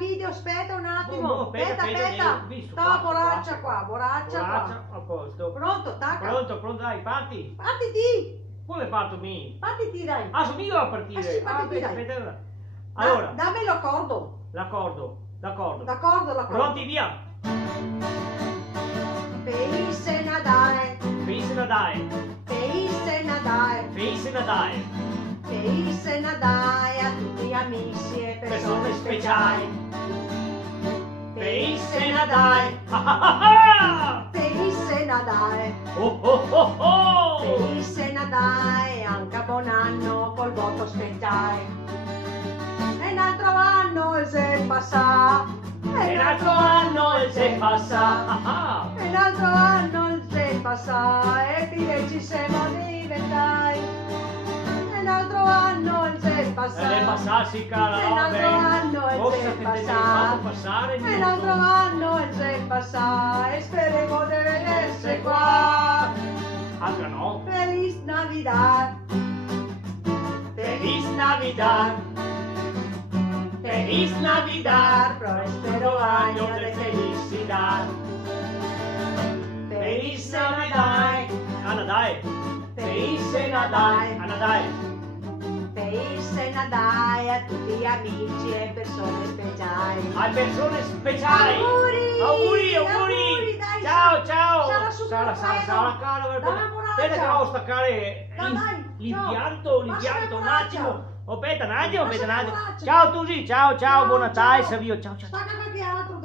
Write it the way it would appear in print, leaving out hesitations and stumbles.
video, aspetta un attimo. Oh, aspetta, Sta la borraccia qua, borraccia Borraccia, qua. a posto. Pronto, tacca. Pronto, dai, parti. Partiti. Come parto mi? Partiti, dai. Ah, sono io a partire. Sì, partiti, dai. Aspetta. Allora, Dammi l'accordo. d'accordo. D'accordo. Pronti, via. Felice Natale. Felice Natale. Felice Natale. Felice Natale. Felice Natale a tutti gli amici e persone speciali. Felice Natale. Felice Natale. Oh oh oh oh. Felice Natale, anche a buon anno col voto speciale. E un altro anno il se passa. E un altro anno il se passa. E un altro anno il se passa. E felici siamo diventati. E un altro anno il se passa. Deve passarsi, cara. E un altro anno il Forse se te passa. devi fatto passare. E un altro anno il se passa. E speriamo di vedersi qua. Altra no. Feliz Navidad. Feliz Navidad. Feliz Navidad. Prospero año de felicidad. Feliz Navidad. Anna, dai. Feliz Navidad. Anna, dai. Felice Natale a tutti gli amici e persone speciali. A persone speciali. Auguri. Dai, Ciao. Sarà super Sarà freddo. caro. Dalla borraccia. Aspetta che devo staccare Dai, l'impianto Passa la un borraccia. attimo. Aspetta un attimo. Passa la borraccia. Ciao Tusi, ciao, buon Natale, ciao. Savio, ciao. Stacca qualche altro.